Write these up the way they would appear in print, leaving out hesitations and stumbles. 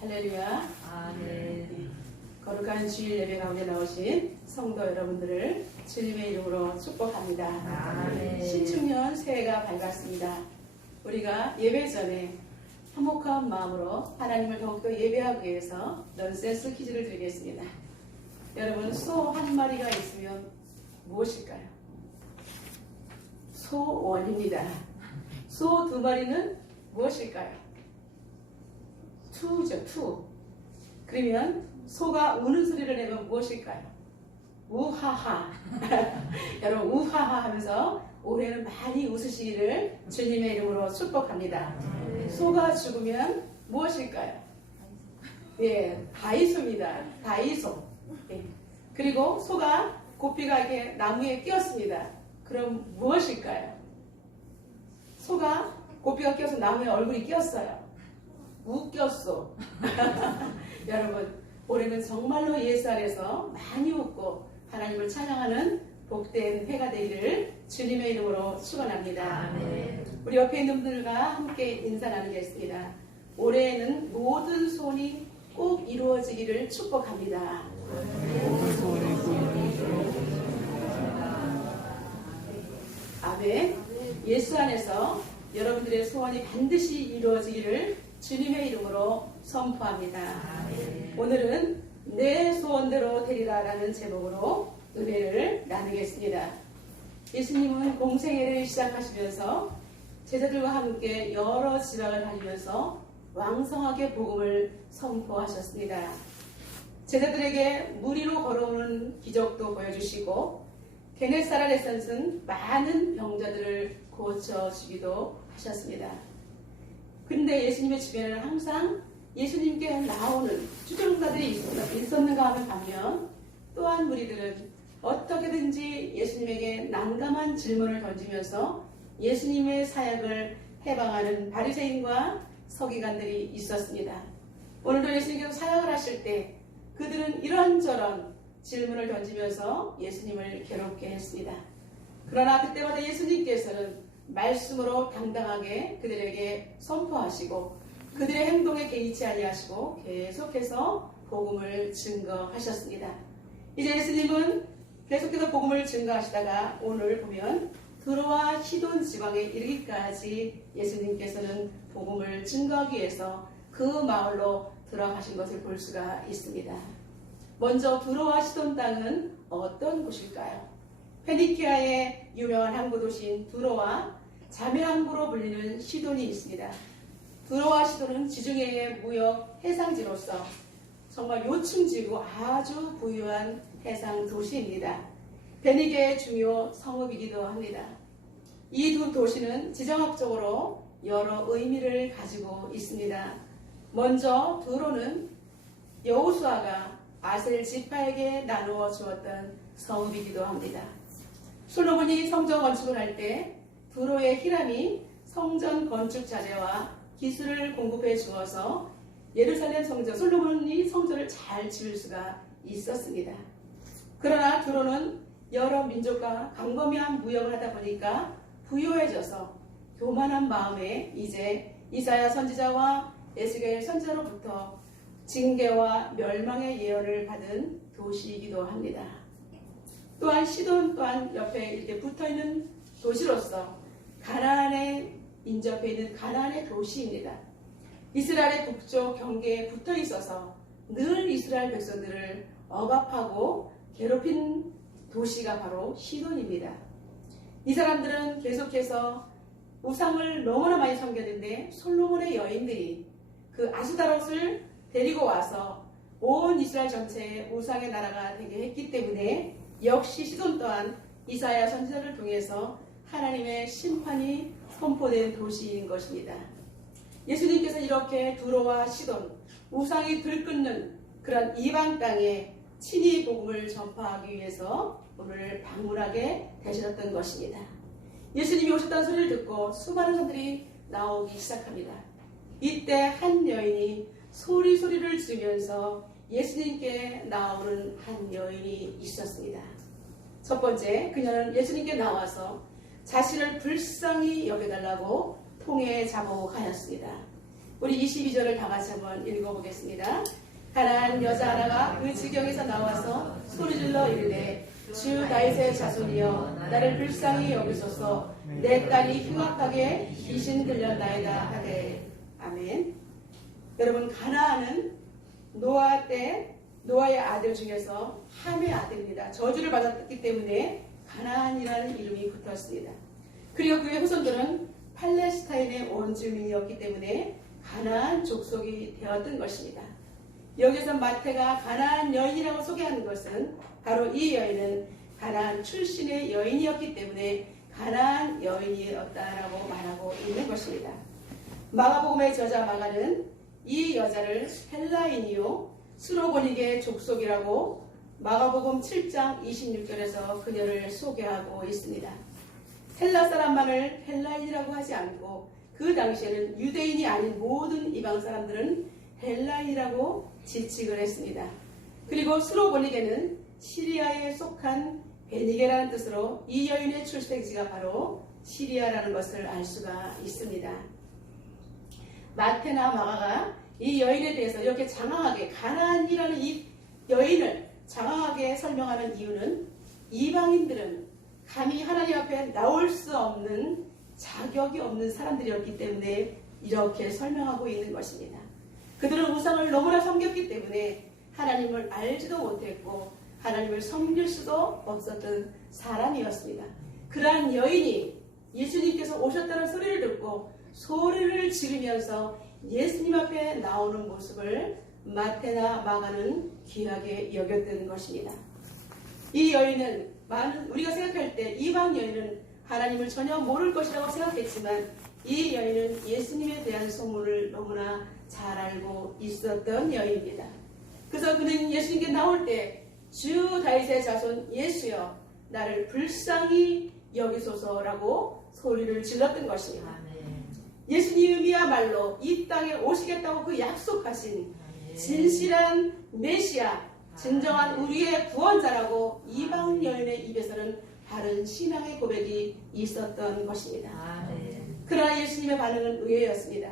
할렐루야. 아멘. 거룩한 주일 예배 가운데 나오신 성도 여러분들을 주님의 이름으로 축복합니다. 아멘. 신축년 새해가 밝았습니다. 우리가 예배 전에 화목한 마음으로 하나님을 더욱더 예배하기 위해서 넌센스 퀴즈를 드리겠습니다. 여러분, 소 한 마리가 있으면 무엇일까요? 소원입니다. 소 두 마리는 무엇일까요? 투죠, 투. 그러면 소가 우는 소리를 내면 무엇일까요? 우하하. 여러분, 우하하 하면서 올해는 많이 웃으시기를 주님의 이름으로 축복합니다. 소가 죽으면 무엇일까요? 예, 다이소입니다. 다이소. 예. 그리고 소가 고삐가 이렇게 나무에 끼었습니다. 그럼 무엇일까요? 소가 고삐가 끼어서 나무에 얼굴이 끼었어요. 웃겼어. 여러분, 올해는 정말로 예수 안에서 많이 웃고 하나님을 찬양하는 복된 해가 되기를 주님의 이름으로 축원합니다. 우리 옆에 있는 분들과 함께 인사 나누겠습니다. 올해에는 모든 소원이 꼭 이루어지기를 축복합니다. 아멘. 예수 안에서 여러분들의 소원이 반드시 이루어지기를 주님의 이름으로 선포합니다. 오늘은 내 소원대로 되리라 라는 제목으로 은혜를 나누겠습니다. 예수님은 공생애를 시작하시면서 제자들과 함께 여러 지방을 다니면서 왕성하게 복음을 선포하셨습니다. 제자들에게 무리로 걸어오는 기적도 보여주시고 게네사렛에서는 많은 병자들을 고쳐주기도 하셨습니다. 근데 예수님의 주변에는 항상 예수님께 나오는 추종자들이 있었는가 하면 반면 또한 무리들은 어떻게든지 예수님에게 난감한 질문을 던지면서 예수님의 사역을 해방하는 바리새인과 서기관들이 있었습니다. 오늘도 예수님께서 사역을 하실 때 그들은 이런저런 질문을 던지면서 예수님을 괴롭게 했습니다. 그러나 그때마다 예수님께서는 말씀으로 당당하게 그들에게 선포하시고 그들의 행동에 개의치 아니하시고 계속해서 복음을 증거하셨습니다. 이제 예수님은 계속해서 복음을 증거하시다가 오늘 보면 드로와 시돈 지방에 이르기까지 예수님께서는 복음을 증거하기 위해서 그 마을로 들어가신 것을 볼 수가 있습니다. 먼저 드로와 시돈 땅은 어떤 곳일까요? 페니키아의 유명한 항구 도시인 두로와 자매 항구로 불리는 시돈이 있습니다. 두로와 시돈은 지중해의 무역 해상지로서 정말 요충지고 아주 부유한 해상 도시입니다. 베니게의 중요 성읍이기도 합니다. 이 두 도시는 지정학적으로 여러 의미를 가지고 있습니다. 먼저 두로는 여호수아가 아셀 지파에게 나누어 주었던 성읍이기도 합니다. 솔로몬이 성전 건축을 할 때 두로의 히람이 성전 건축 자재와 기술을 공급해 주어서 예루살렘 성전, 솔로몬이 성전을 잘 지을 수가 있었습니다. 그러나 두로는 여러 민족과 광범위한 무역을 하다 보니까 부유해져서 교만한 마음에 이제 이사야 선지자와 에스겔 선지자로부터 징계와 멸망의 예언을 받은 도시이기도 합니다. 또한 시돈 또한 옆에 이렇게 붙어있는 도시로서 가나안에 인접해 있는 가나안의 도시입니다. 이스라엘의 북쪽 경계에 붙어 있어서 늘 이스라엘 백성들을 억압하고 괴롭힌 도시가 바로 시돈입니다. 이 사람들은 계속해서 우상을 너무나 많이 섬겼는데 솔로몬의 여인들이 그 아스다롯을 데리고 와서 온 이스라엘 전체에 우상의 나라가 되게 했기 때문에 역시 시돈 또한 이사야 선지자를 통해서 하나님의 심판이 선포된 도시인 것입니다. 예수님께서 이렇게 두로와 시돈, 우상이 들끓는 그런 이방 땅에 친히 복음을 전파하기 위해서 오늘 방문하게 되셨던 것입니다. 예수님이 오셨다는 소리를 듣고 수많은 사람들이 나오기 시작합니다. 이때 한 여인이 소리를 지르면서 예수님께 나오는 한 여인이 있었습니다. 첫 번째, 그녀는 예수님께 나와서 자신을 불쌍히 여겨달라고 통에 자복하였습니다. 우리 22절을 다 같이 한번 읽어보겠습니다. 가난한 여자 하나가 그 지경에서 나와서 소리질러 이르되 주 다윗의 자손이여 나를 불쌍히 여기소서 내 딸이 흉악하게 귀신 들렸나이다 하되. 아멘. 여러분, 가나안은 노아 때 노아의 아들 중에서 함의 아들입니다. 저주를 받았기 때문에 가나안이라는 이름이 붙었습니다. 그리고 그의 후손들은 팔레스타인의 원주민이었기 때문에 가나안 족속이 되었던 것입니다. 여기서 마태가 가나안 여인이라고 소개하는 것은 바로 이 여인은 가나안 출신의 여인이었기 때문에 가나안 여인이었다라고 말하고 있는 것입니다. 마가복음의 저자 마가는 이 여자를 헬라인이요 수로보닉의 족속이라고 마가복음 7장 26절에서 그녀를 소개하고 있습니다. 헬라 사람만을 헬라인이라고 하지 않고 그 당시에는 유대인이 아닌 모든 이방 사람들은 헬라인이라고 지칭을 했습니다. 그리고 수로보닉에는 시리아에 속한 베니게라는 뜻으로 이 여인의 출생지가 바로 시리아라는 것을 알 수가 있습니다. 마태나 마가가 이 여인에 대해서 이렇게 장황하게 가나안이라는 이 여인을 장황하게 설명하는 이유는 이방인들은 감히 하나님 앞에 나올 수 없는 자격이 없는 사람들이었기 때문에 이렇게 설명하고 있는 것입니다. 그들은 우상을 너무나 섬겼기 때문에 하나님을 알지도 못했고 하나님을 섬길 수도 없었던 사람이었습니다. 그러한 여인이 예수님께서 오셨다는 소리를 듣고 소리를 지르면서 예수님 앞에 나오는 모습을 마태나 마가는 귀하게 여겼던 것입니다. 이 여인은 우리가 생각할 때 이방 여인은 하나님을 전혀 모를 것이라고 생각했지만 이 여인은 예수님에 대한 소문을 너무나 잘 알고 있었던 여인입니다. 그래서 그는 예수님께 나올 때 주 다윗의 자손 예수여 나를 불쌍히 여기소서라고 소리를 질렀던 것입니다. 예수님이야말로 이 땅에 오시겠다고 그 약속하신 진실한 메시아, 진정한 우리의 구원자라고 이방 여인의 입에서는 바른 신앙의 고백이 있었던 것입니다. 그러나 예수님의 반응은 의외였습니다.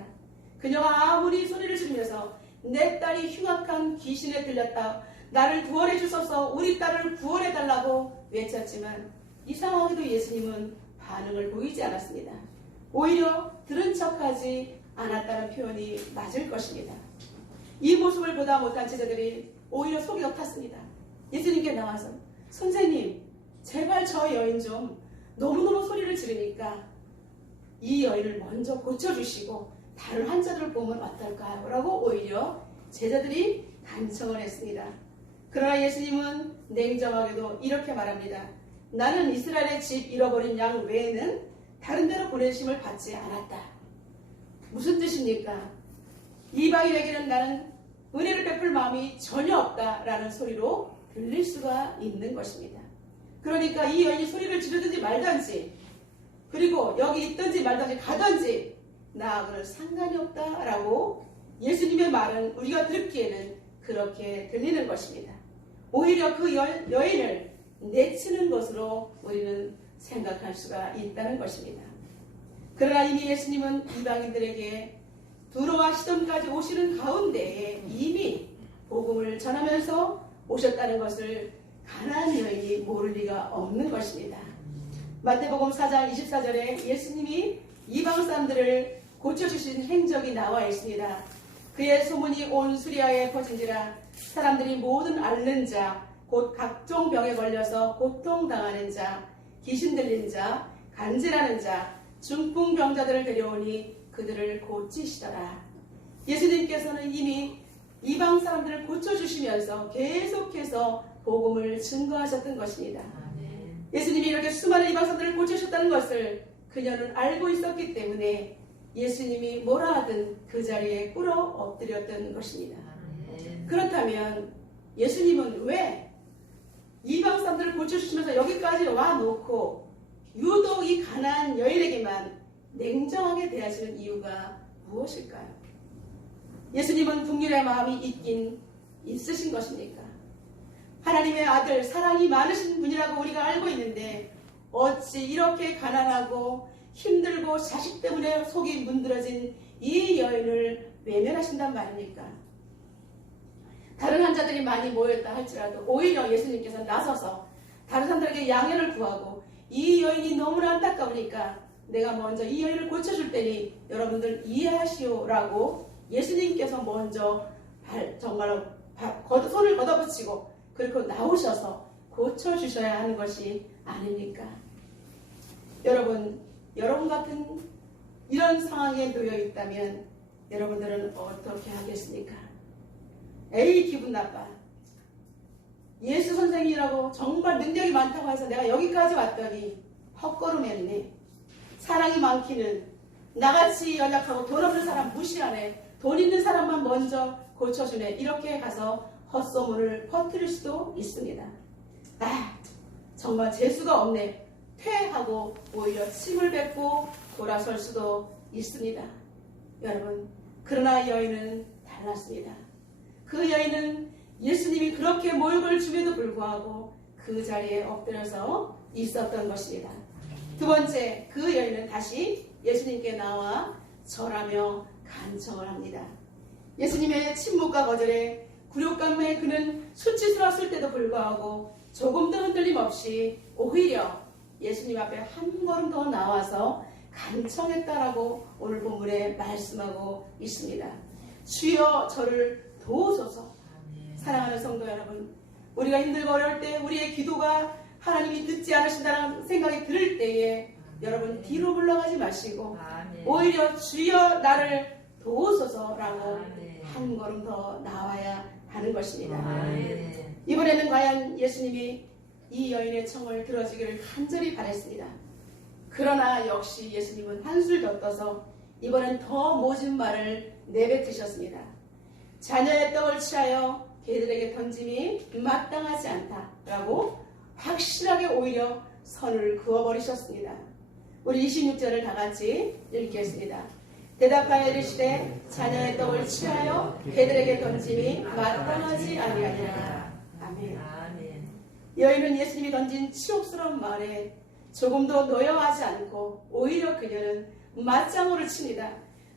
그녀가 아무리 소리를 지르면서 내 딸이 흉악한 귀신에 들렸다, 나를 구원해 주소서, 우리 딸을 구원해 달라고 외쳤지만 이상하게도 예수님은 반응을 보이지 않았습니다. 오히려 들은 척하지 않았다는 표현이 맞을 것입니다. 이 모습을 보다 못한 제자들이 오히려 속이 더 탔습니다. 예수님께 나와서 선생님 제발 저 여인 좀 너무너무 소리를 지르니까 이 여인을 먼저 고쳐주시고 다른 환자들을 보면 어떨까요? 라고 오히려 제자들이 간청을 했습니다. 그러나 예수님은 냉정하게도 이렇게 말합니다. 나는 이스라엘의 집 잃어버린 양 외에는 다른 데로 보내심을 받지 않았다. 무슨 뜻입니까? 이방인에게는 나는 은혜를 베풀 마음이 전혀 없다라는 소리로 들릴 수가 있는 것입니다. 그러니까 이 여인이 소리를 지르든지 말든지 그리고 여기 있든지 말든지 가든지 나하고는 상관이 없다라고 예수님의 말은 우리가 듣기에는 그렇게 들리는 것입니다. 오히려 그 여인을 내치는 것으로 우리는 생각할 수가 있다는 것입니다. 그러나 이미 예수님은 이방인들에게 두로와 시돈까지 오시는 가운데에 이미 복음을 전하면서 오셨다는 것을 가나안 여인이 모를 리가 없는 것입니다. 마태복음 4장 24절에 예수님이 이방 사람들을 고쳐주신 행적이 나와 있습니다. 그의 소문이 온 수리아에 퍼진지라 사람들이 모든 앓는 자, 곧 각종 병에 걸려서 고통당하는 자, 귀신 들린 자, 간질하는 자, 중풍병자들을 데려오니 그들을 고치시더라. 예수님께서는 이미 이방 사람들을 고쳐주시면서 계속해서 복음을 증거하셨던 것입니다. 예수님이 이렇게 수많은 이방 사람들을 고쳐주셨다는 것을 그녀는 알고 있었기 때문에 예수님이 뭐라 하든 그 자리에 꿇어 엎드렸던 것입니다. 그렇다면 예수님은 왜 이방 사람들을 고쳐주시면서 여기까지 와놓고 유독 이 가난한 여인에게만 냉정하게 대하시는 이유가 무엇일까요? 예수님은 긍휼의 마음이 있긴 있으신 것입니까? 하나님의 아들, 사랑이 많으신 분이라고 우리가 알고 있는데 어찌 이렇게 가난하고 힘들고 자식 때문에 속이 문드러진 이 여인을 외면하신단 말입니까? 다른 환자들이 많이 모였다 할지라도 오히려 예수님께서 나서서 다른 사람들에게 양해를 구하고 이 여인이 너무나 안타까우니까 내가 먼저 이 여인을 고쳐줄 테니 여러분들 이해하시오라고 예수님께서 먼저 정말로 손을 걷어붙이고 그리고 나오셔서 고쳐주셔야 하는 것이 아닙니까? 여러분 같은 이런 상황에 놓여 있다면 여러분들은 어떻게 하겠습니까? 에이 기분 나빠. 예수 선생이라고 정말 능력이 많다고 해서 내가 여기까지 왔더니 헛걸음했네. 사랑이 많기는 나같이 연약하고 돈 없는 사람 무시하네. 돈 있는 사람만 먼저 고쳐주네. 이렇게 가서 헛소문을 퍼뜨릴 수도 있습니다. 정말 재수가 없네. 퇴하고 오히려 침을 뱉고 돌아설 수도 있습니다. 여러분, 그러나 여인은 달랐습니다. 그 여인은 예수님이 그렇게 모욕을 줌에도 불구하고 그 자리에 엎드려서 있었던 것입니다. 두 번째, 그 여인은 다시 예수님께 나와 절하며 간청을 합니다. 예수님의 침묵과 거절에 굴욕감에 그는 수치스러웠을 때도 불구하고 조금도 흔들림 없이 오히려 예수님 앞에 한 걸음 더 나와서 간청했다라고 오늘 본문에 말씀하고 있습니다. 주여 저를 도우소서. 사랑하는 성도 여러분, 우리가 힘들고 어려울 때 우리의 기도가 하나님이 듣지 않으신다는 생각이 들을 때에 여러분 뒤로 물러가지 마시고 오히려 주여 나를 도우소서라고 한 걸음 더 나와야 하는 것입니다. 이번에는 과연 예수님이 이 여인의 청을 들어주기를 간절히 바랬습니다. 그러나 역시 예수님은 한술 더 떠서 이번엔 더 모진 말을 내뱉으셨습니다. 자녀의 떡을 취하여 개들에게 던짐이 마땅하지 않다라고 확실하게 오히려 선을 그어버리셨습니다. 우리 26절을 다 같이 읽겠습니다. 대답하여 이르시되 자녀의 떡을 취하여 개들에게 던짐이 마땅하지 아니하니라. 아멘. 여인은 예수님이 던진 치욕스러운 말에 조금도 노여워하지 않고 오히려 그녀는 맞장구를 칩니다.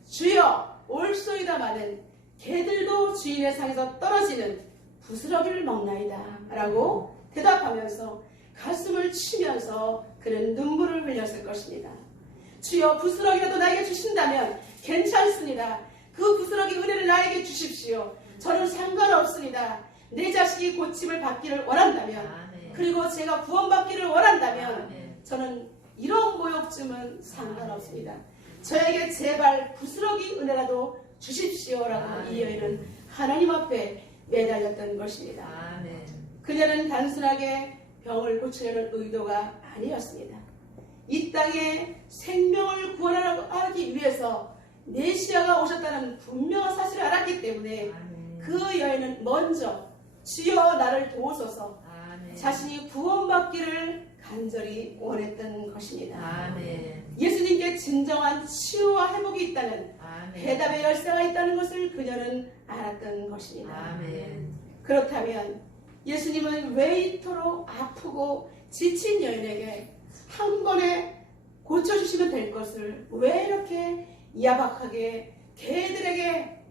주여 올소이다마는 개들도 주인의 상에서 떨어지는 부스러기를 먹나이다 라고 대답하면서 가슴을 치면서 그는 눈물을 흘렸을 것입니다. 주여 부스러기라도 나에게 주신다면 괜찮습니다. 그 부스러기 은혜를 나에게 주십시오. 저는 상관없습니다. 내 자식이 고침을 받기를 원한다면 그리고 제가 구원받기를 원한다면 저는 이런 모욕쯤은 상관없습니다. 저에게 제발 부스러기 은혜라도 주십시오라고 이 여인은 하나님 앞에 매달렸던 것입니다. 그녀는 단순하게 병을 고치려는 의도가 아니었습니다. 이 땅에 생명을 구원하기 위해서 메시아가 오셨다는 분명한 사실을 알았기 때문에 그 여인은 먼저 주여 나를 도우소서 자신이 구원받기를 간절히 원했던 것입니다. 예수님께 진정한 치유와 회복이 있다는 해답의 열쇠가 있다는 것을 그녀는 알았던 것입니다. 그렇다면 예수님은 왜 이토록 아프고 지친 여인에게 한 번에 고쳐주시면 될 것을 왜 이렇게 야박하게 개들에게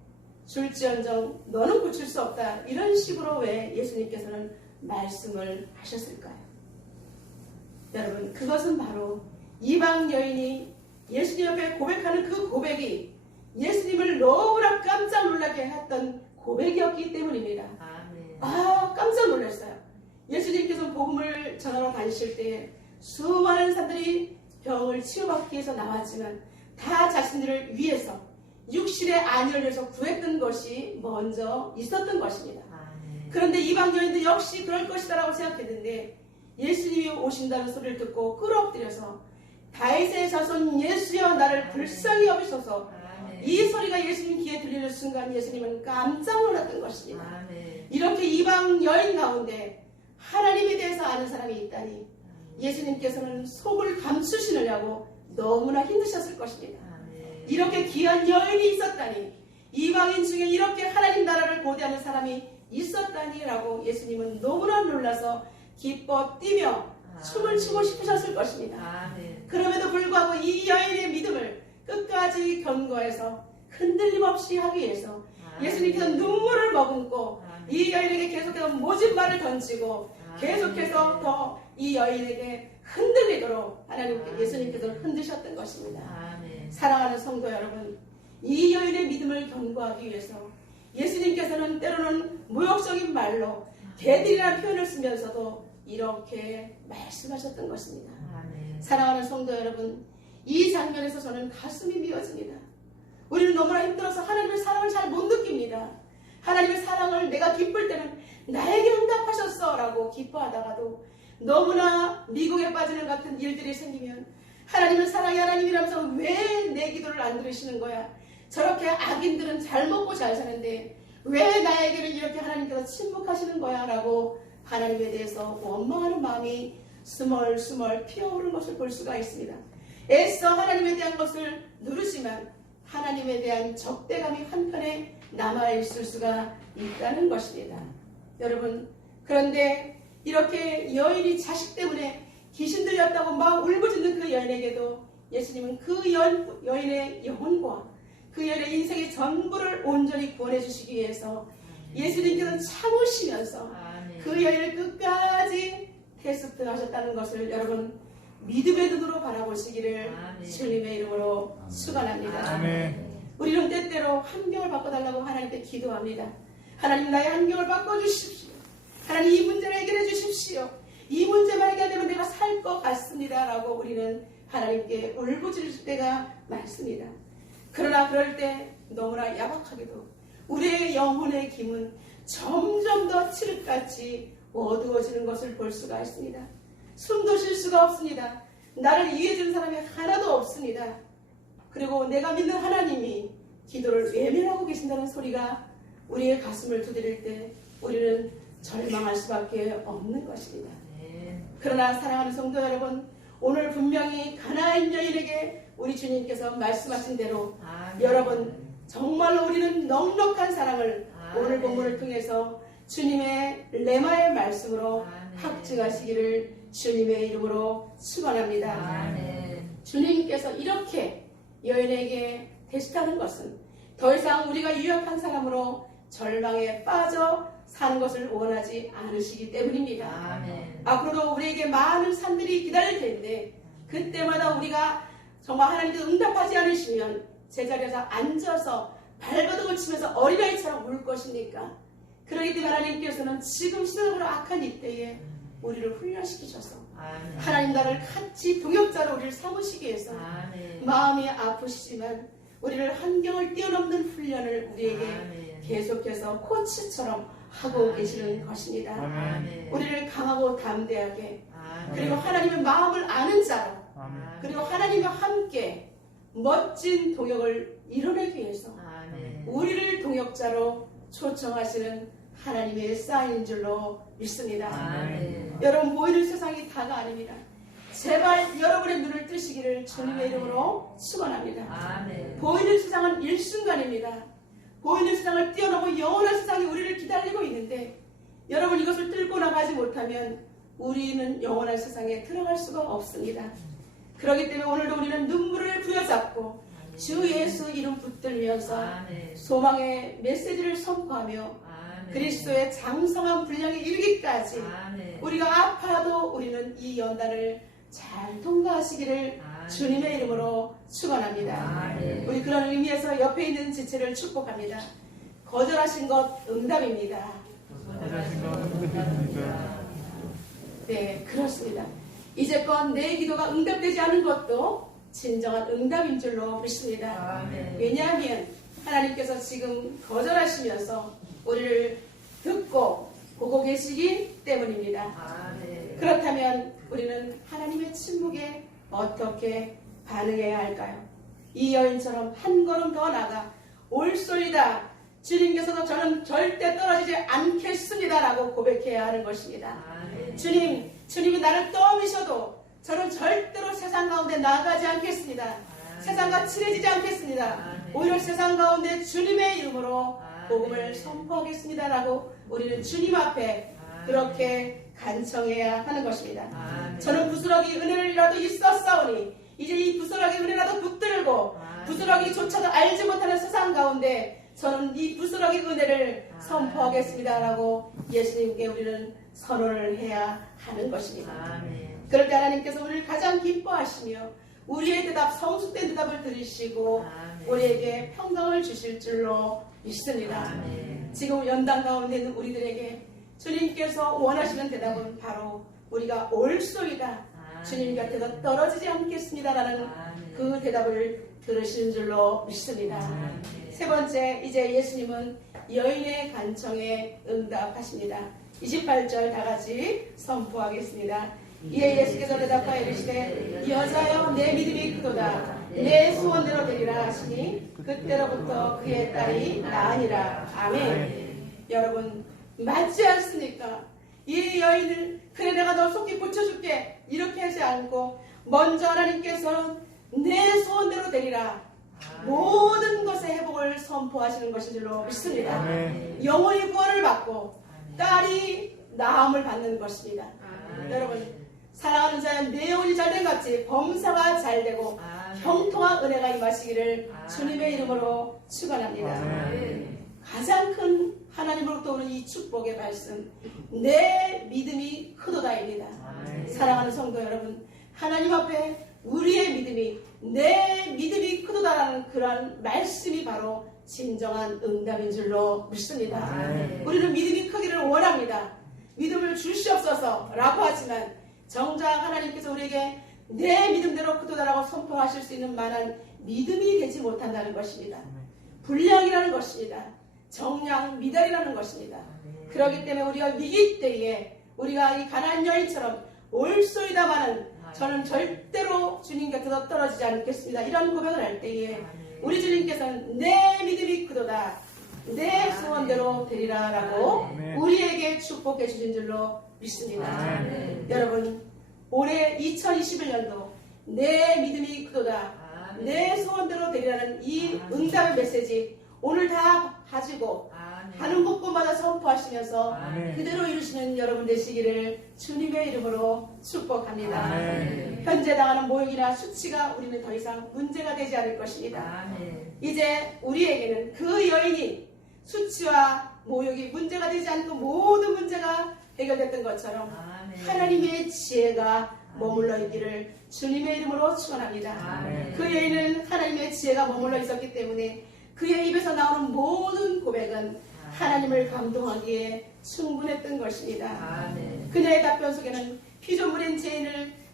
줄지언정 너는 고칠 수 없다 이런 식으로 왜 예수님께서는 말씀을 하셨을까요? 여러분, 그것은 바로 이방 여인이 예수님 앞에 고백하는 그 고백이 예수님을 너무나 깜짝 놀라게 했던 고백이었기 때문입니다. 깜짝 놀랐어요. 예수님께서 복음을 전하러 다니실 때에 수많은 사람들이 병을 치유받기 위해서 나왔지만 다 자신들을 위해서 육신의 안위를 위해서 구했던 것이 먼저 있었던 것입니다. 그런데 이방 여인도 역시 그럴 것이다라고 생각했는데 예수님이 오신다는 소리를 듣고 끌어엎드려서 다윗의 자손 예수여 나를 불쌍히 여기소서 이 소리가 예수님 귀에 들리는 순간 예수님은 깜짝 놀랐던 것입니다. 이렇게 이방 여인 가운데 하나님에 대해서 아는 사람이 있다니 예수님께서는 속을 감추시느냐고 너무나 힘드셨을 것입니다. 이렇게 귀한 여인이 있었다니 이방인 중에 이렇게 하나님 나라를 고대하는 사람이 있었다니라고 예수님은 너무나 놀라서 기뻐 뛰며 춤을 추고 싶으셨을 것입니다. 그럼에도 불구하고 이 여인의 믿음을 끝까지 견고해서 흔들림 없이 하기 위해서 예수님께서 눈물을 머금고 이 여인에게 계속해서 모진 말을 던지고 계속해서 더 이 여인에게 흔들리도록 하나님께 예수님께서 흔드셨던 것입니다. 사랑하는 성도 여러분, 이 여인의 믿음을 견고하기 위해서 예수님께서는 때로는 모욕적인 말로 개들이라는 표현을 쓰면서도 이렇게 말씀하셨던 것입니다. 사랑하는 성도 여러분, 이 장면에서 저는 가슴이 미어집니다. 우리는 너무나 힘들어서 하나님의 사랑을 잘 못 느낍니다. 하나님의 사랑을 내가 기쁠 때는 나에게 응답하셨어 라고 기뻐하다가도 너무나 미국에 빠지는 같은 일들이 생기면 하나님은 사랑의 하나님이라면서 왜 내 기도를 안 들으시는 거야? 저렇게 악인들은 잘 먹고 잘 사는데 왜 나에게는 이렇게 하나님께서 침묵하시는 거야? 라고 하나님에 대해서 원망하는 마음이 스멀스멀 피어오르는 것을 볼 수가 있습니다. 애써 하나님에 대한 것을 누르지만 하나님에 대한 적대감이 한편에 남아있을 수가 있다는 것입니다. 여러분, 그런데 이렇게 여인이 자식 때문에 귀신 들렸다고 막 울부짖는 그 여인에게도 예수님은 그 여인의 영혼과 그 여인의 인생의 전부를 온전히 구원해 주시기 위해서 예수님께서 참으시면서 그 여인을 끝까지 테스트 하셨다는 것을 여러분 믿음의 눈으로 바라보시기를 주님의 이름으로 축원합니다. 우리는 때때로 환경을 바꿔달라고 하나님께 기도합니다. 하나님, 나의 환경을 바꿔주십시오. 하나님, 이 문제를 해결해 주십시오. 이 문제만 해결되면 내가 살 것 같습니다 라고 우리는 하나님께 울부짖을 때가 많습니다. 그러나 그럴 때 너무나 야박하게도 우리의 영혼의 김은 점점 더 칠흑같이 어두워지는 것을 볼 수가 있습니다. 숨도 쉴 수가 없습니다. 나를 이해해준 사람이 하나도 없습니다. 그리고 내가 믿는 하나님이 기도를 외면하고 계신다는 소리가 우리의 가슴을 두드릴 때 우리는 절망할 수밖에 없는 것입니다. 그러나 사랑하는 성도 여러분, 오늘 분명히 가나안 여인에게 우리 주님께서 말씀하신 대로 여러분 정말로 우리는 넉넉한 사랑을 오늘 본문을 통해서 주님의 레마의 말씀으로 확증하시기를 주님의 이름으로 축원합니다. 주님께서 이렇게 여인에게 대시하는 것은 더 이상 우리가 유약한 사람으로 절망에 빠져 사는 것을 원하지 않으시기 때문입니다. 앞으로도 우리에게 많은 산들이 기다릴 텐데 그때마다 우리가 정말 하나님께서 응답하지 않으시면 제자리에서 앉아서 발버둥을 치면서 어린아이처럼 울 것입니까? 그러기 때문에 하나님께서는 지금 시대적으로 악한 이때에 우리를 훈련시키셔서 하나님 나라를 같이 동역자로 우리를 삼으시기 위해서 마음이 아프시지만 우리를 환경을 뛰어넘는 훈련을 우리에게 계속해서 코치처럼 하고 계시는 것입니다. 우리를 강하고 담대하게 그리고 하나님의 마음을 아는 자로 그리고 하나님과 함께 멋진 동역을 이뤄내기 위해서 우리를 동역자로 초청하시는 하나님의 사인인 줄로 믿습니다. 여러분, 보이는 세상이 다가 아닙니다. 제발 여러분의 눈을 뜨시기를 주님의 이름으로 축원합니다. 보이는 세상은 일순간입니다. 보이는 세상을 뛰어넘어 영원한 세상이 우리를 기다리고 있는데 여러분 이것을 뚫고 나가지 못하면 우리는 영원한 세상에 들어갈 수가 없습니다. 그렇기 때문에 오늘도 우리는 눈물을 부여잡고 주 예수 이름 붙들면서 소망의 메시지를 선포하며 그리스도의 장성한 분량에 이르기까지 우리가 아파도 우리는 이 연단을 잘 통과하시기를 주님의 이름으로 축원합니다. 우리 그런 의미에서 옆에 있는 지체를 축복합니다. 거절하신 것 응답입니다. 네, 그렇습니다. 이제껏 내 기도가 응답되지 않은 것도 진정한 응답인 줄로 믿습니다. 왜냐하면 하나님께서 지금 거절하시면서 우리를 듣고 보고 계시기 때문입니다. 그렇다면 우리는 하나님의 침묵에 어떻게 반응해야 할까요? 이 여인처럼 한 걸음 더 나가 올소이다. 주님께서도 저는 절대 떨어지지 않겠습니다 라고 고백해야 하는 것입니다. 주님이 나를 떠미셔도 저는 절대로 세상 가운데 나가지 않겠습니다. 세상과 친해지지 않겠습니다. 오히려 세상 가운데 주님의 이름으로 복음을 선포하겠습니다 라고 우리는 주님 앞에 그렇게 간청해야 하는 것입니다. 저는 부스러기 은혜를이라도 있었사오니 이제 이 부스러기 은혜라도 붙들고 부스러기조차도 알지 못하는 세상 가운데 저는 이 부스러기 은혜를 선포하겠습니다라고 예수님께 우리는 선언을 해야 하는 것입니다. 아멘. 그럴 때 하나님께서 우리를 가장 기뻐하시며 우리의 대답, 성숙된 대답을 들으시고 아멘. 우리에게 평강을 주실 줄로 믿습니다. 아멘. 지금 연단 가운데 있는 우리들에게 주님께서 원하시는 대답은 바로 우리가 올소이다. 주님 곁에서 떨어지지 않겠습니다라는 그 대답을 들으시는 줄로 믿습니다. 세 번째, 이제 예수님은 여인의 간청에 응답하십니다. 28절 다 같이 선포하겠습니다. 이에 예수께서 대답하여 이르시되 여자여 내 믿음이 크도다. 내 소원대로 되리라 하시니 그때로부터 그의 딸이 나으니라. 아멘. 여러분 맞지 않습니까? 이 여인을 그래 내가 너 속히 고쳐줄게 이렇게 하지 않고 먼저 하나님께서 내 소원대로 되리라. 모든 것의 회복을 선포하시는 것인 줄로 믿습니다. 영혼의 구원을 받고 딸이 나음을 받는 것입니다. 여러분 사랑하는 자는 내 영혼이 잘된 같이 범사가 잘되고 형통한 은혜가 임하시기를 주님의 이름으로 축원합니다. 가장 큰 하나님으로부터 오는 이 축복의 말씀, 내 믿음이 크도다입니다. 사랑하는 성도 여러분, 하나님 앞에 우리의 믿음이 내 믿음이 크도다라는 그러한 말씀이 바로 진정한 응답인 줄로 믿습니다. 우리는 믿음이 크기를 원합니다. 믿음을 주시옵소서 라고 하지만 정작 하나님께서 우리에게 내 믿음대로 크도다라고 선포하실 수 있는 만한 믿음이 되지 못한다는 것입니다. 불량이라는 것입니다. 정량 미달이라는 것입니다. 그렇기 때문에 우리가 위기 때에 우리가 이 가난안 여인처럼 올소이다마는 저는 절대로 주님 곁에서 떨어지지 않겠습니다. 이런 고백을 할 때에 우리 주님께서는 내 믿음이 크도다. 내 소원대로 되리라 라고 우리에게 축복해 주신 줄로 믿습니다. 여러분 올해 2021년도 내 믿음이 크도다. 내 소원대로 되리라는 이 응답의 메시지 오늘 다 가지고 하는 곳곳마다 선포하시면서 그대로 이루시는 여러분 되시기를 주님의 이름으로 축복합니다. 현재 당하는 모욕이나 수치가 우리는 더 이상 문제가 되지 않을 것입니다. 이제 우리에게는 그 여인이 수치와 모욕이 문제가 되지 않고 모든 문제가 해결됐던 것처럼 하나님의 지혜가 머물러 있기를 주님의 이름으로 축원합니다. 그 여인은 하나님의 지혜가 머물러 있었기 때문에 그의 입에서 나오는 모든 고백은 하나님을 감동하기에 충분했던 것입니다. 그녀의 답변 속에는 피조물인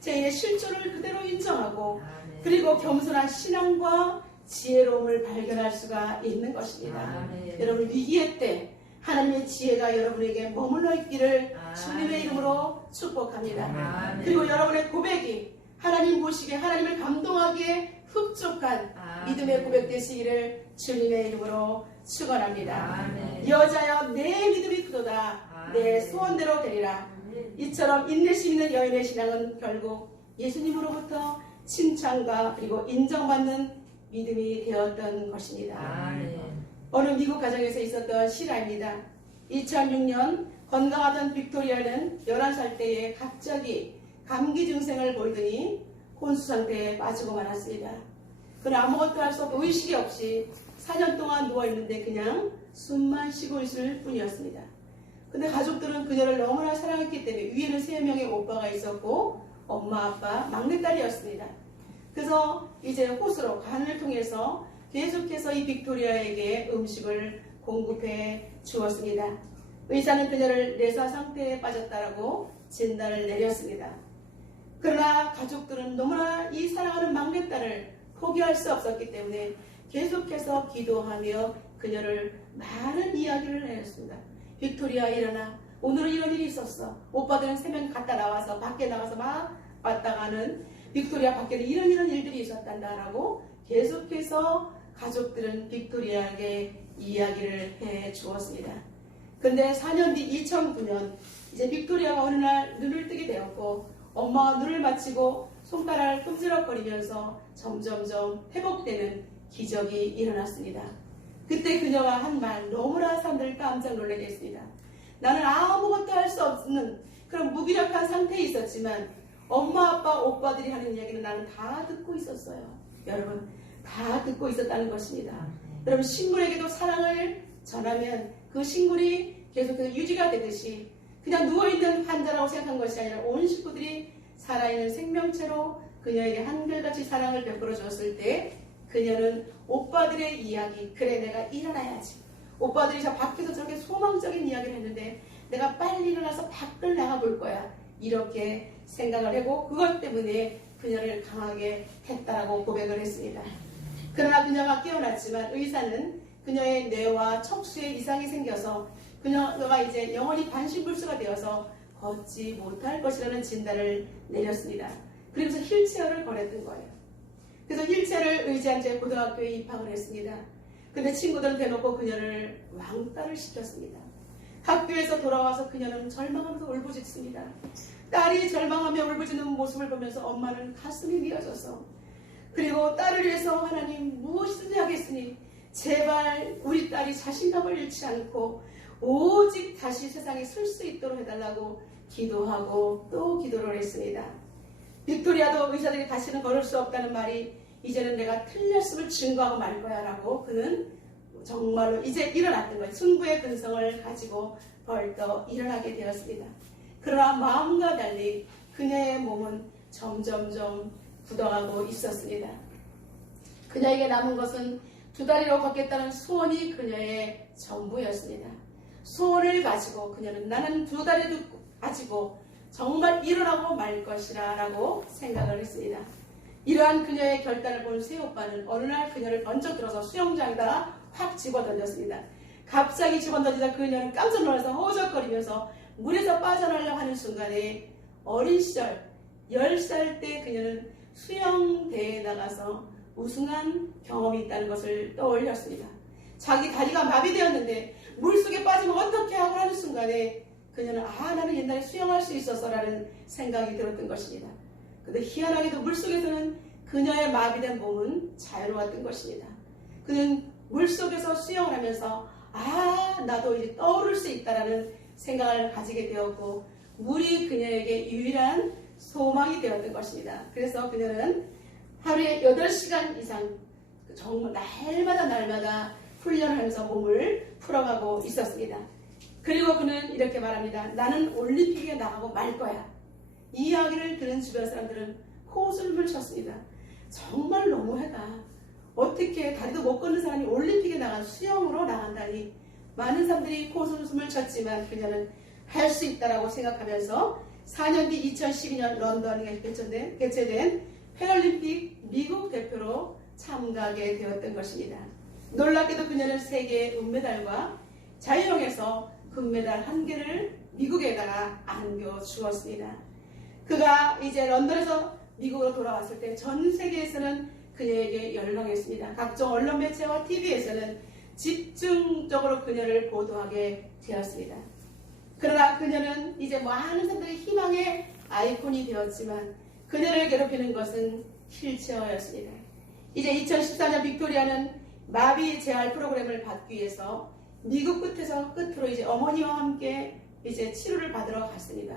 죄인의 실존을 그대로 인정하고 그리고 겸손한 신앙과 지혜로움을 발견할 수가 있는 것입니다. 여러분 위기의 때 하나님의 지혜가 여러분에게 머물러 있기를 주님의 이름으로 축복합니다. 그리고 여러분의 고백이 하나님 보시기에 하나님을 감동하기에 흡족한 믿음의 고백 되시기를 주님의 이름으로 축원합니다. 여자여 내 믿음이 크도다. 내 소원대로 되리라. 이처럼 인내심 있는 여인의 신앙은 결국 예수님으로부터 칭찬과 그리고 인정받는 믿음이 되었던 것입니다. 어느 미국 가정에서 있었던 실화입니다. 2006년 건강하던 빅토리아는 11살 때에 갑자기 감기 증상을 보이더니 혼수 상태에 빠지고 말았습니다. 그는 아무것도 할 수 없고 의식이 없이 4년 동안 누워있는데 그냥 숨만 쉬고 있을 뿐이었습니다. 근데 가족들은 그녀를 너무나 사랑했기 때문에 위에는 3명의 오빠가 있었고 엄마, 아빠, 막내딸이었습니다. 그래서 이제 호수로 간을 통해서 계속해서 이 빅토리아에게 음식을 공급해 주었습니다. 의사는 그녀를 내사 상태에 빠졌다라고 진단을 내렸습니다. 그러나 가족들은 너무나 이 사랑하는 막내딸을 포기할 수 없었기 때문에 계속해서 기도하며 그녀를 많은 이야기를 해줬습니다. 빅토리아 일어나. 오늘은 이런 일이 있었어. 오빠들은 3명 갔다 나와서 밖에 나가서 막 왔다 가는 빅토리아 밖에는 이런 일들이 있었단다라고 계속해서 가족들은 빅토리아에게 이야기를 해 주었습니다. 근데 4년 뒤 2009년 이제 빅토리아가 어느 날 눈을 뜨게 되었고 엄마가 눈을 맞추고 손가락을 끔지럭거리면서 점점점 회복되는 기적이 일어났습니다. 그때 그녀가 한 말 너무나 사람들을 깜짝 놀라게 했습니다. 나는 아무것도 할 수 없는 그런 무기력한 상태에 있었지만 엄마, 아빠, 오빠들이 하는 이야기는 나는 다 듣고 있었어요. 여러분, 다 듣고 있었다는 것입니다. 여러분, 식물에게도 사랑을 전하면 그 식물이 계속해서 유지가 되듯이 그냥 누워있는 환자라고 생각한 것이 아니라 온 식구들이 살아있는 생명체로 그녀에게 한결같이 사랑을 베풀어 줬을 때 그녀는 오빠들의 이야기, 그래 내가 일어나야지. 오빠들이 저 밖에서 저렇게 소망적인 이야기를 했는데 내가 빨리 일어나서 밖을 나가볼 거야. 이렇게 생각을 하고 그것 때문에 그녀를 강하게 했다라고 고백을 했습니다. 그러나 그녀가 깨어났지만 의사는 그녀의 뇌와 척수에 이상이 생겨서 그녀가 이제 영원히 반신불수가 되어서 걷지 못할 것이라는 진단을 내렸습니다. 그러면서 휠체어를 권했던 거예요. 그래서 휠체어를 의지한 채 고등학교에 입학을 했습니다. 근데 친구들은 대놓고 그녀를 왕따를 시켰습니다. 학교에서 돌아와서 그녀는 절망하면서 울부짖습니다. 딸이 절망하며 울부짖는 모습을 보면서 엄마는 가슴이 미어져서 그리고 딸을 위해서 하나님 무엇이든지 하겠으니 제발 우리 딸이 자신감을 잃지 않고 오직 다시 세상에 설 수 있도록 해달라고 기도하고 또 기도를 했습니다. 빅토리아도 의사들이 다시는 걸을 수 없다는 말이 이제는 내가 틀렸음을 증거하고 말 거야 라고 그는 정말로 이제 일어났던 거예요. 승부의 근성을 가지고 벌떡 일어나게 되었습니다. 그러나 마음과 달리 그녀의 몸은 점점점 굳어가고 있었습니다. 그녀에게 남은 것은 2다리로 걷겠다는 소원이 그녀의 전부였습니다. 소원을 가지고 그녀는 나는 2다리도 가지고 정말 일어나고 말 것이라 라고 생각을 했습니다. 이러한 그녀의 결단을 본 새오빠는 어느 날 그녀를 번쩍 들어서 수영장에다가 확 집어던졌습니다. 갑자기 집어던지자 그녀는 깜짝 놀라서 허우적거리면서 물에서 빠져나오려고 하는 순간에 어린 시절 10살 때 그녀는 수영대회에 나가서 우승한 경험이 있다는 것을 떠올렸습니다. 자기 다리가 마비되었는데 물속에 빠지면 어떻게 하고 하는 순간에 그녀는 나는 옛날에 수영할 수 있었어 라는 생각이 들었던 것입니다. 근데 희한하게도 물속에서는 그녀의 마비된 몸은 자유로웠던 것입니다. 그는 물속에서 수영을 하면서 나도 이제 떠오를 수 있다라는 생각을 가지게 되었고 물이 그녀에게 유일한 소망이 되었던 것입니다. 그래서 그녀는 하루에 8시간 이상 정말 날마다 훈련을 하면서 몸을 풀어가고 있었습니다. 그리고 그는 이렇게 말합니다. 나는 올림픽에 나가고 말 거야. 이 이야기를 들은 주변 사람들은 호흡을 쳤습니다. 정말 너무하다. 어떻게 다리도 못 걷는 사람이 올림픽에 나간 수영으로 나간다니. 많은 사람들이 호흡을 쳤지만 그녀는 할 수 있다라고 생각하면서 4년 뒤 2012년 런던에 개최된 패럴림픽 미국 대표로 참가하게 되었던 것입니다. 놀랍게도 그녀는 세계 은메달과 자유형에서 금메달 1개를 미국에다가 안겨주었습니다. 그가 이제 런던에서 미국으로 돌아왔을 때 전 세계에서는 그녀에게 열광했습니다. 각종 언론 매체와 TV에서는 집중적으로 그녀를 보도하게 되었습니다. 그러나 그녀는 이제 많은 사람들의 희망의 아이콘이 되었지만 그녀를 괴롭히는 것은 휠체어였습니다. 이제 2014년 빅토리아는 마비 재활 프로그램을 받기 위해서 미국 끝에서 끝으로 이제 어머니와 함께 이제 치료를 받으러 갔습니다.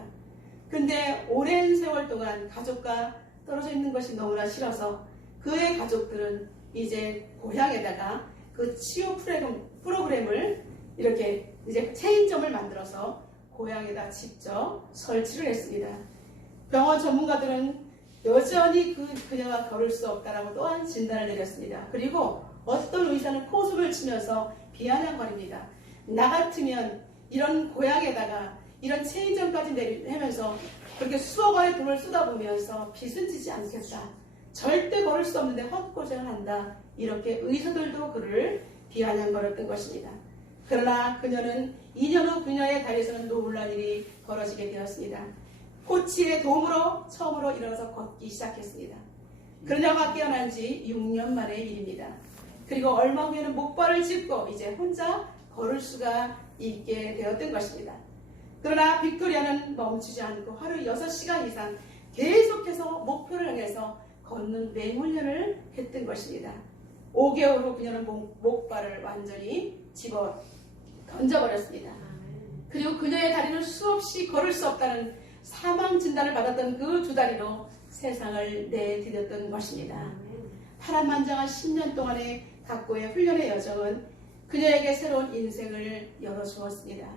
근데 오랜 세월 동안 가족과 떨어져 있는 것이 너무나 싫어서 그의 가족들은 이제 고향에다가 그 치유 프로그램을 이렇게 이제 체인점을 만들어서 고향에다 직접 설치를 했습니다. 병원 전문가들은 여전히 그녀가 걸을 수 없다라고 또한 진단을 내렸습니다. 그리고 어떤 의사는 코웃음을 치면서 비아냥거립니다. 나 같으면 이런 고향에다가 이런 체인점까지 내면서 그렇게 수억 원의 돈을 쏟아부으면서 빚은 지지 않겠다. 절대 걸을 수 없는데 헛고생을 한다. 이렇게 의사들도 그를 비아냥거렸던 것입니다. 그러나 그녀는 2년 후 그녀의 다리에서는 놀라운 일이 벌어지게 되었습니다. 코치의 도움으로 처음으로 일어나서 걷기 시작했습니다. 그녀가 깨어난 지 6년 만의 일입니다. 그리고 얼마 후에는 목발을 짚고 이제 혼자 걸을 수가 있게 되었던 것입니다. 그러나 빅토리아는 멈추지 않고 하루 6시간 이상 계속해서 목표를 향해서 걷는 맹훈련을 했던 것입니다. 5개월 후 그녀는 목발을 완전히 집어 던져버렸습니다. 그리고 그녀의 다리는 수없이 걸을 수 없다는 사망 진단을 받았던 그 두 다리로 세상을 내디뎠던 것입니다. 파란만장한 10년 동안의 각고의 훈련의 여정은 그녀에게 새로운 인생을 열어주었습니다.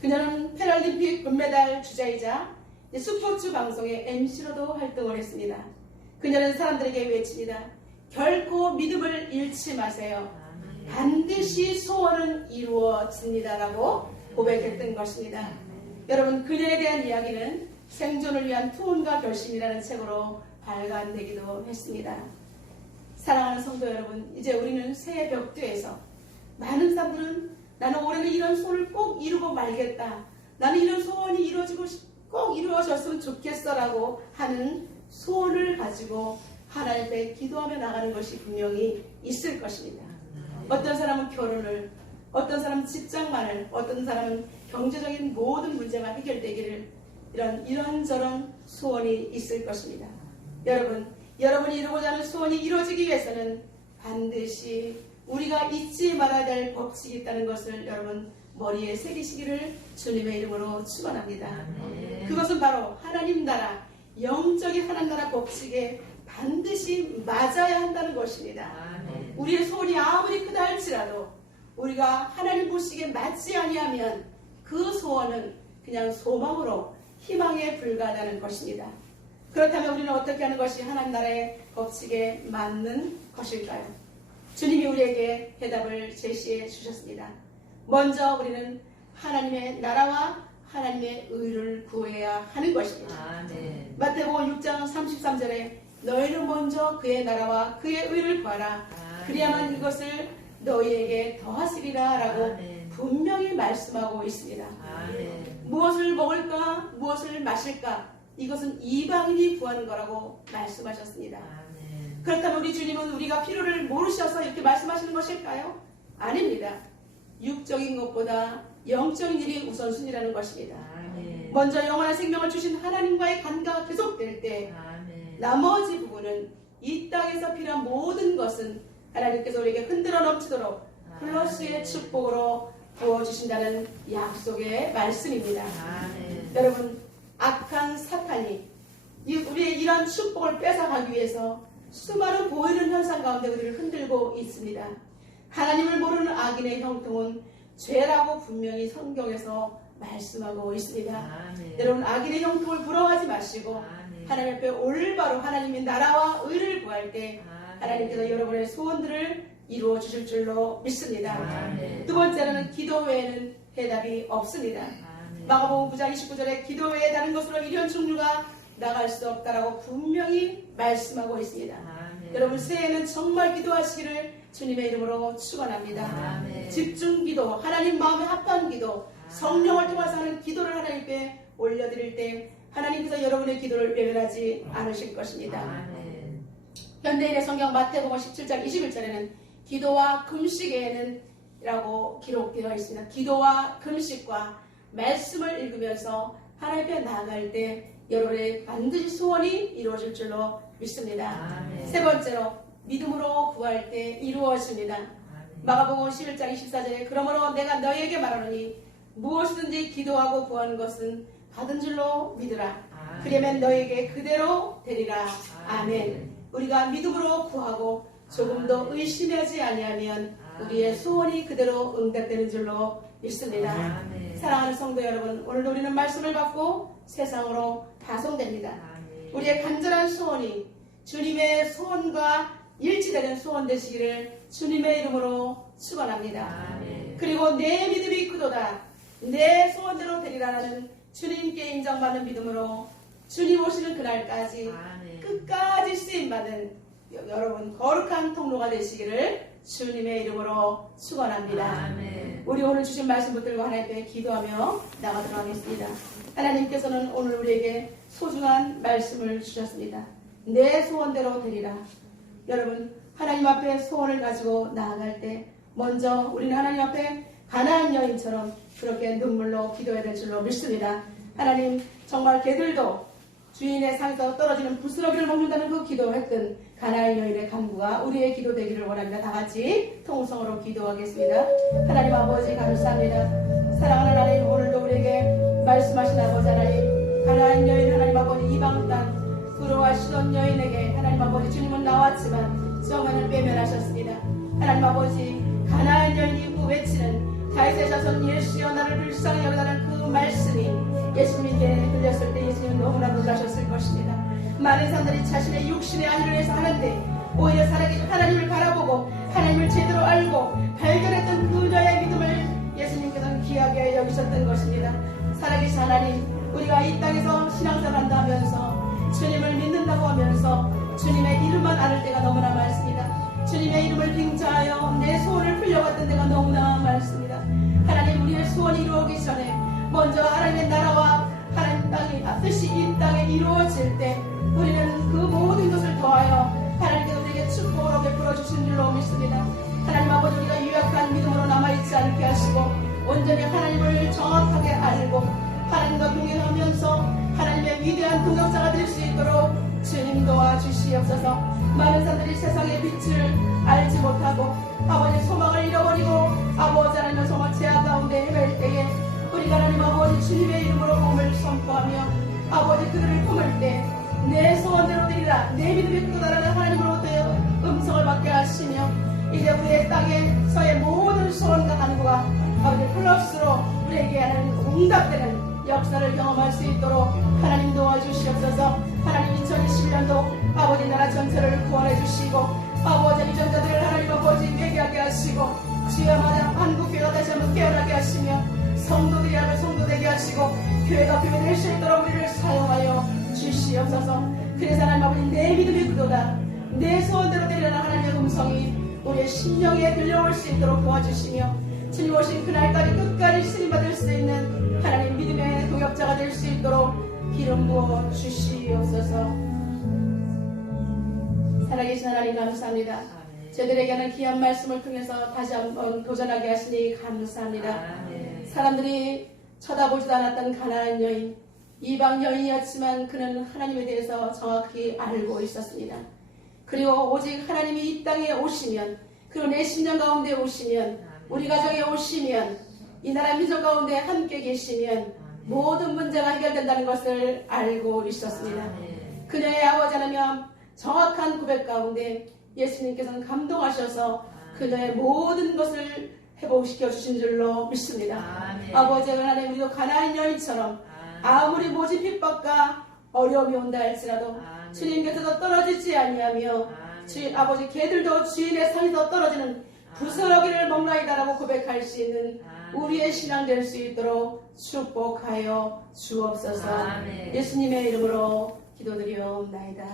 그녀는 패럴림픽 금메달 주자이자 스포츠 방송의 MC로도 활동을 했습니다. 그녀는 사람들에게 외칩니다. 결코 믿음을 잃지 마세요. 반드시 소원은 이루어집니다라고 고백했던 것입니다. 여러분, 그녀에 대한 이야기는 생존을 위한 투혼과 결심이라는 책으로 발간되기도 했습니다. 사랑하는 성도 여러분, 이제 우리는 새해 벽두에서 많은 사람들은 나는 올해는 이런 소원을 꼭 이루고 말겠다. 나는 이런 소원이 꼭 이루어졌으면 좋겠어라고 하는 소원을 가지고 하나님 앞에 기도하며 나가는 것이 분명히 있을 것입니다. 어떤 사람은 결혼을, 어떤 사람은 직장만을, 어떤 사람은 경제적인 모든 문제가 해결되기를 이런저런 소원이 있을 것입니다. 여러분이 이루고자 하는 소원이 이루어지기 위해서는 반드시 우리가 잊지 말아야 될 법칙이 있다는 것을 여러분 머리에 새기시기를 주님의 이름으로 축원합니다. 그것은 바로 하나님 나라, 영적인 하나님 나라 법칙에 반드시 맞아야 한다는 것입니다. 우리의 소원이 아무리 크다 할지라도 우리가 하나님 보시기에 맞지 아니하면 그 소원은 그냥 소망으로 희망에 불과하다는 것입니다. 그렇다면 우리는 어떻게 하는 것이 하나님 나라의 법칙에 맞는 것일까요? 주님이 우리에게 대답을 제시해 주셨습니다. 먼저 우리는 하나님의 나라와 하나님의 의를 구해야 하는 것입니다. 마태복음 6장 33절에 너희는 먼저 그의 나라와 그의 의를 구하라. 그리야만 이것을 너희에게 더하시리라 라고 분명히 말씀하고 있습니다. 무엇을 먹을까, 무엇을 마실까, 이것은 이방인이 구하는 거라고 말씀하셨습니다. 그렇다면 우리 주님은 우리가 필요를 모르셔서 이렇게 말씀하시는 것일까요? 아닙니다. 육적인 것보다 영적인 일이 우선순위라는 것입니다. 먼저 영원한 생명을 주신 하나님과의 관계가 계속될 때 나머지 부분은 이 땅에서 필요한 모든 것은 하나님께서 우리에게 흔들어 넘치도록 플러스의 축복으로 부어주신다는 약속의 말씀입니다. 여러분, 악한 사탄이 우리의 이러한 축복을 뺏어가기 위해서 수많은 보이는 현상 가운데 우리를 흔들고 있습니다. 하나님을 모르는 악인의 형통은 죄라고 분명히 성경에서 말씀하고 있습니다. 여러분, 악인의 형통을 부러워하지 마시고 하나님 앞에 올바로 하나님의 나라와 의를 구할 때 하나님께서 여러분의 소원들을 이루어 주실 줄로 믿습니다. 두 번째로는 기도 외에는 해답이 없습니다. 마가복음 9장 29절에 기도 외에 다른 것으로 이런 종류가 나갈 수 없다라고 분명히 말씀하고 있습니다. 여러분, 새해에는 정말 기도하시기를 주님의 이름으로 축원합니다. 집중 기도, 하나님 마음에 합한 기도, 성령을 통해서 하는 기도를 하나님께 올려드릴 때 하나님께서 여러분의 기도를 외면하지 않으실 것입니다. 현대인의 성경 마태복음 17장 21절에는 기도와 금식에는 라고 기록되어 있습니다. 기도와 금식과 말씀을 읽으면서 하나님 앞에 나아갈 때 여러분의 반드시 소원이 이루어질 줄로 믿습니다. 세 번째로 믿음으로 구할 때 이루어집니다. 마가복음 11장 24절에 그러므로 내가 너희에게 말하노니 무엇이든지 기도하고 구하는 것은 받은 줄로 믿으라. 그러면 너희에게 그대로 되리라. 아멘. 우리가 믿음으로 구하고 조금도 의심하지 아니하면 우리의 소원이 그대로 응답되는 줄로 믿습니다. 사랑하는 성도 여러분, 오늘도 우리는 말씀을 받고 세상으로 파송됩니다. 우리의 간절한 소원이 주님의 소원과 일치되는 소원 되시기를 주님의 이름으로 축원합니다. 그리고 내 믿음이 크도다, 내 소원대로 되리라는 주님께 인정받는 믿음으로 주님 오시는 그날까지 끝까지 쓰임받은 여러분 거룩한 통로가 되시기를 주님의 이름으로 축원합니다. 우리 오늘 주신 말씀 붙들고 하나님 앞에 기도하며 나가도록 하겠습니다. 하나님께서는 오늘 우리에게 소중한 말씀을 주셨습니다. 내 소원대로 되리라. 여러분, 하나님 앞에 소원을 가지고 나아갈 때 먼저 우리는 하나님 앞에 가나안 여인처럼 그렇게 눈물로 기도해야 될 줄로 믿습니다. 하나님, 정말 개들도 주인의 상에서 떨어지는 부스러기를 먹는다는 그 기도했던 가나안 여인의 간구가 우리의 기도 되기를 원합니다. 다 같이 통성으로 기도하겠습니다. 하나님 아버지 감사합니다. 사랑하는 하나님, 오늘도 우리에게 말씀하신 아버지 하나님, 가나안 이방 땅 두로와 시돈 여인에게 하나님 아버지 주님은 나왔지만 정언을 외면하셨습니다. 하나님 아버지 가나안 여인이 그 외치는 다윗의 자손 예수여 나를 불쌍히 여기라는 그 말씀이 예수님께 들렸을 때 예수님은 너무나 놀라셨을 것입니다. 많은 사람들이 자신의 육신의 안위를 위해서 하는데 오히려 살아계신 하나님을 바라보고 하나님을 제대로 알고 발견했던 그녀의 믿음을 예수님께서는 귀하게 여기셨던 것입니다. 살아계신 하나님, 우리가 이 땅에서 신앙생활한다 하면서 주님을 믿는다고 하면서 주님의 이름만 아는 때가 너무나 많습니다. 주님의 이름을 빙자하여 내 소원을 풀려갔던 때가 너무나 많습니다. 하나님, 우리의 소원이 이루어지기 전에 먼저 하나님의 나라와 하나님 땅이 뜻이 이 땅에 이루어질 때 우리는 그 모든 것을 더하여 하나님께서 우리에게 축복으로 베풀어 주신 줄로 믿습니다. 하나님 아버지, 우리가 유약한 믿음으로 남아있지 않게 하시고 온전히 하나님을 정확하게 알고 하나님과 동행하면서 하나님의 위대한 동역자가 될 수 있도록 주님 도와주시옵소서. 많은 사람들이 세상의 빛을 알지 못하고 아버지 소망을 잃어버리고 아버지 하나님의 소망 제한 가운데 헤맬 때에 우리가 하나님 아버지 주님의 이름으로 몸을 선포하며 아버지 그들을 품을 때 내 소원대로 되리라 내 믿음이 그거다라는 하나님으로부터 음성을 받게 하시며 이제 우리의 땅에서의 모든 소원과 간구가 아버지 플러스로 우리에게 하나님 응답되는 역사를 경험할 수 있도록 하나님 도와주시옵소서. 하나님 2021년도 아버지 나라 전체를 구원해 주시고 아버지 이전자들을 하나님 아버지 회개하게 하시고 주야마다 한국교회가 다시 한번 깨어나게 하시며 성도들이 하면 성도되게 하시고 교회가 교회될 수 있도록 우리를 사용하여 주시옵소서. 그래서 하나님 아버지 내 믿음이 그도다 내 소원대로 되리라는 하나님의 음성이 우리의 심령에 들려올 수 있도록 도와주시며 주님 오신 그날까지 끝까지 쓰임받을 수 있는 하나님 믿음의 동역자가 될 수 있도록 기름 부어 주시옵소서. 살아계신 하나님 감사합니다. 저들에게는 귀한 말씀을 통해서 다시 한번 도전하게 하시니 감사합니다. 사람들이 쳐다보지도 않았던 가나안 여인, 이방 여인이었지만 그는 하나님에 대해서 정확히 알고 있었습니다. 그리고 오직 하나님이 이 땅에 오시면, 그리고 내 심령 가운데 오시면, 우리 가정에 오시면, 이 나라 민족 가운데 함께 계시면 모든 문제가 해결된다는 것을 알고 있었습니다. 그녀의 아버지 하나님 정확한 고백 가운데 예수님께서는 감동하셔서 그녀의 모든 것을 회복시켜 주신 줄로 믿습니다. 아버지 하나님, 우리도 가나안 여인처럼 아무리 모진 핍박과 어려움이 온다 할지라도 주님께서도 떨어지지 아니하며 주인 아버지 개들도 주인의 상에서 떨어지는 부스러기를 먹나이다라고 고백할 수 있는 우리의 신앙 될 수 있도록 축복하여 주옵소서. 예수님의 이름으로 기도드리옵나이다.